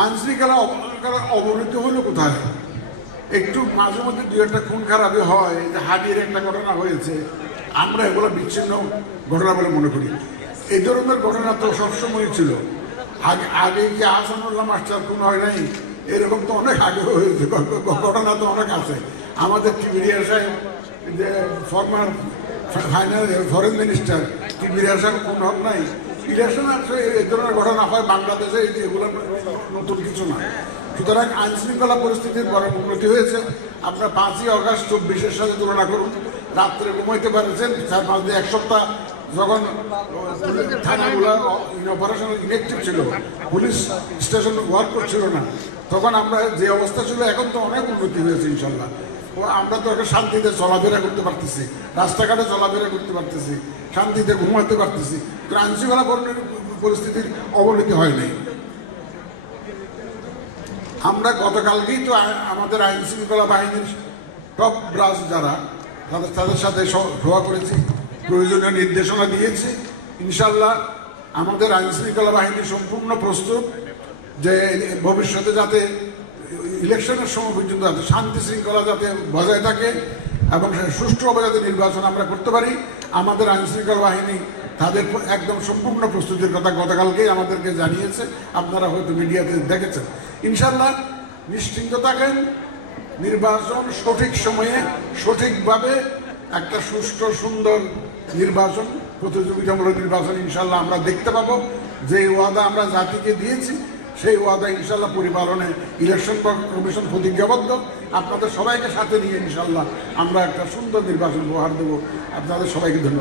আইনশৃঙ্খলা অবনতি হলো কোথায়? একটু মাঝে মধ্যে দু একটা খুন খারাপি হয়, যে হাবির একটা ঘটনা হয়েছে, আমরা এগুলো বিচ্ছিন্ন ঘটনা বলে মনে করি। এই ধরনের ঘটনা তো সবসময় ছিল। আগে কি আহসানুল্লাহ মাস্টার খুন হয় নাই? এরকম তো অনেক আগে হয়েছে, ঘটনা তো অনেক আছে। আমাদের টিবিরিয়া সাহেব, যে ফরমার ফাইনাল ফরেন মিনিস্টার টিবিরিয়া সাহেব খুন হক নাই। ইলেকশন আসলে এই ধরনের ঘটনা হয় বাংলাদেশে, এগুলো নতুন কিছু না। সুতরাং আইন শৃঙ্খলা পরিস্থিতির বড় উন্নতি হয়েছে। আপনার 5ই আগস্ট 24-এর সাথে তুলনা করুন। রাত্রে ঘুমাইতে পারছেন 4-5 দিন, এক সপ্তাহ যখন থানাগুলো অপারেশনাল ইনেকটিভ ছিল, পুলিশ স্টেশন ওয়ার্ক করছিল না, তখন আমরা যে অবস্থা ছিল, এখন তো অনেক উন্নতি হয়েছে ইনশাল্লাহ। আমরা তো একটা শান্তিতে চলাফেরা করতে পারতেছি, রাস্তাঘাটে চলাফেরা করতে পারতেছি, শান্তিতে ঘুমাতে পারতেছি। তো আইন শৃঙ্খলা পরিস্থিতির অবনতি হয় নাই। আমরা গতকালকেই তো আমাদের আইন শৃঙ্খলা বাহিনীর টপ ব্রাস যারা, তাদের সাথে সভা করেছি, প্রয়োজনীয় নির্দেশনা দিয়েছি। ইনশাল্লাহ আমাদের আইন শৃঙ্খলা বাহিনী সম্পূর্ণ প্রস্তুত, যে ভবিষ্যতে যাতে ইলেকশনের সময় পর্যন্ত যাতে শান্তি শৃঙ্খলা যাতে বজায় থাকে এবং সুষ্ঠুভাবে যাতে নির্বাচন আমরা করতে পারি। আমাদের আইন শৃঙ্খলা বাহিনী তাদের একদম সম্পূর্ণ প্রস্তুতির কথা গতকালকেই আমাদেরকে জানিয়েছে। আপনারা হয়তো মিডিয়াতে দেখেছেন। ইনশাল্লাহ নিশ্চিন্ত থাকেন, নির্বাচন সঠিক সময়ে সঠিকভাবে একটা সুষ্ঠু সুন্দর নির্বাচন, প্রতিযোগিতামূলক নির্বাচন ইনশাল্লাহ আমরা দেখতে পাবো। যে ওয়াদা আমরা জাতিকে দিয়েছি, সেই ওয়াদা ইনশাল্লাহ পরিপালনে ইলেকশন কমিশন প্রতিজ্ঞাবদ্ধ। আপনাদের সবাইকে সাথে নিয়ে ইনশাল্লাহ আমরা একটা সুন্দর নির্বাচন উপহার দেবো। আপনাদের সবাইকে ধন্যবাদ।